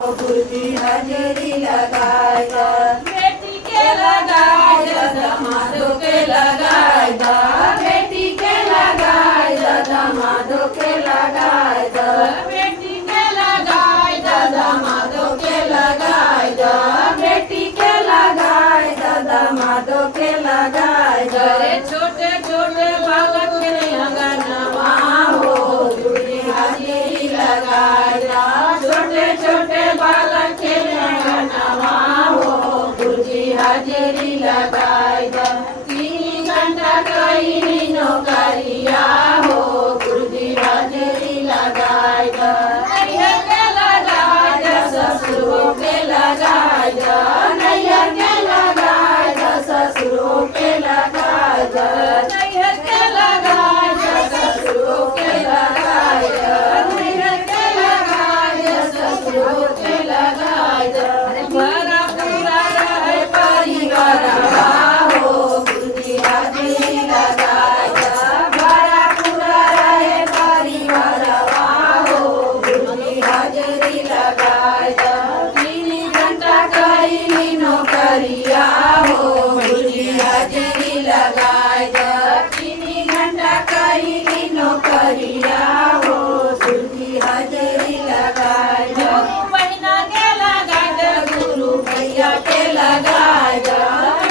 गुरुजी हाजिरी लगाए दा, बेटी के लगाए दा, दामादों के लगाए दा, बेटी के लगाए दा, दामादों के लगाए दा, बेटी के लगाए दा, दामादों के लगाए दा, बेटी के लगाए दा, दामादों के लगाए दा। छोटे छोटे बालक के अंगनवा हो गुरुजी हाजिरी लगाए दा, छोटे छोटे बालक के अंगनवा हो गुरुजी हाजिरी लगाए दा। 3 घंटा कहीं नौकरिया हो गुरुजी हाजिरी लगाए दा, नैया के लगाए दा, ससुरों के लगाए दा, नैया के लगाए दा, ससुरों के लगाए दा, नैया के लगाए दा, ससुरों के लगाए दा, नैया के लगाए दा, ससुरों के लगाए दा। भरा पूरा रहे परिवारवा हो गुरुजी हाजिरी लगाए दा, भरा पूरा रहे परिवारवा हो गुरुजी हाजिरी लगाए दा। 3 घंटा कहीं नौकरिया हो गुरुजी हाजिरी लगाए दा, 3 घंटा कहीं नौकरिया हो गुरुजी हाजिरी लगाए दा। महीना के लगाए दा, गुरु भैया के लगाए दा,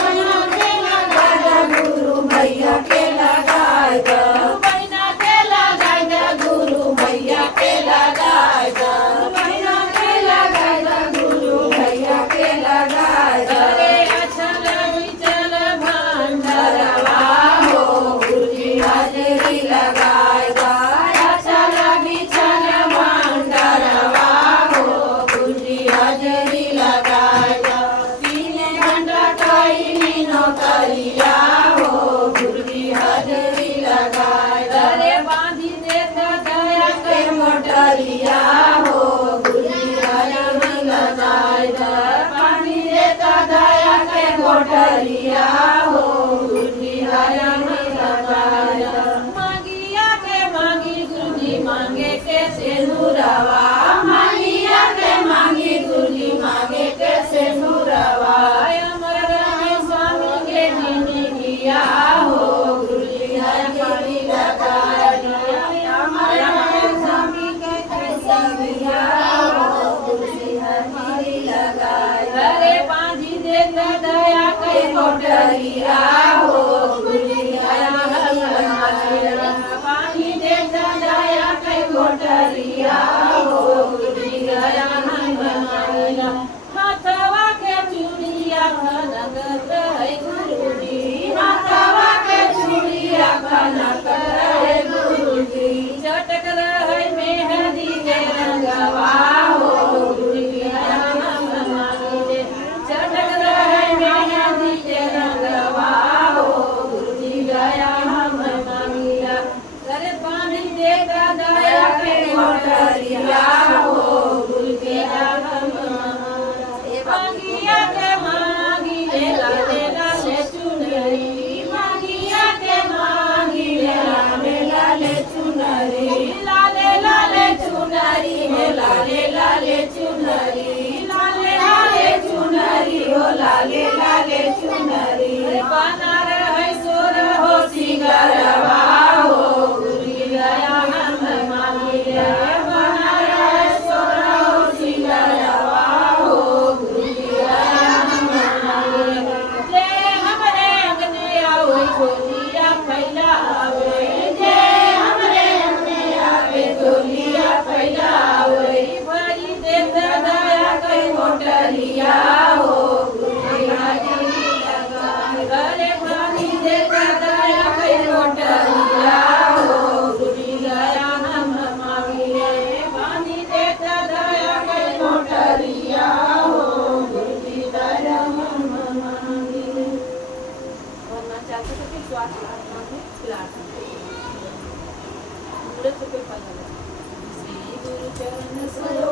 महीना के लगाए दा, गुरु भैया के लगाए दा, महीना के लगाए दा, गुरु भैया के लगाए दा, महीना के लगाए दा, गुरु भैया के लगाए दा। अचल बिचल भंडरवा हो गुरुजी हाजिरी लगाए दा, अचल बिचल भंडरवा हो गुरुजी हाजिरी लगाए दा। 3 घंटा कहीं नौकरिया हो गुरुजी हाजिरी लगाए दा। बांधी देता दया के मोटरिया हो गुरुजी हाजिरी लगाए दा, बांधी देता दया के मोटरिया हो गुरुजी हाजिरी लगाए दा। मांगिया के मांगी गुरुजी मांगे के सिंदूरवा, मांगिया के मांगी गुरुजी मांगे के सिंदूरवा। अमर रहे स्वामी के जिंदगिया हो गुरुजी हाजिरी लगाए दा, अमर रहे स्वामी के जिंदगिया हो गुरुजी हाजिरी लगाए दा। बांधी देता दया के मोटरिया हो गुरुजी हाजिरी लगाए दा, बांधी देता दया के मोटरिया हो गुरुजी हाजिरी लगाए दा। हाथवा के चूड़िया खनक है गुरुजी, हाथवा के चूड़िया खनक है गुरुजी, चटक रहे मेहंदी के रंगवा हो गुरुजी हाजिरी लगाए दे, चटक रहे मेहंदी के रंगवा हो गुरुजी दया हम मांगिया। करे पानी देता दया के मोटरिया हो गुरुजी हम मांगिया के मांगी ले लाले लाले चुनरी, मांगिया के मांगी ले लाले लाले चुनरी, लाले लाले चुनरी हो लाले लाले चुनरी, लाले लाले चुनरी हो लाले लाले चुनरी। बना रहे सोर हो सिंगरवा हो गुरुजी दया हम मांगिया, बना रहे सोर हो सिंगरवा हो गुरुजी दया हम मांगिया। जे हमरे अंगने आवे झोलिया फैलावे, जे हमरे अंगने आवे झोलिया फैलावे, भरी देता दया के मोटरिया हो गुरुजी हाजिरी लगाए। अरे भरी देता दया के मोटरिया हो गुरुजी दया हम मांगिए, बांधी देता दया के मोटरिया हो गुरुजी दया हम मांगिए। वरना चाहते थे कि स्वास्थ्य आत्मा में खिलाड़ मुड़े से कोई फायदा नहीं। श्री गुरु चरण सरोज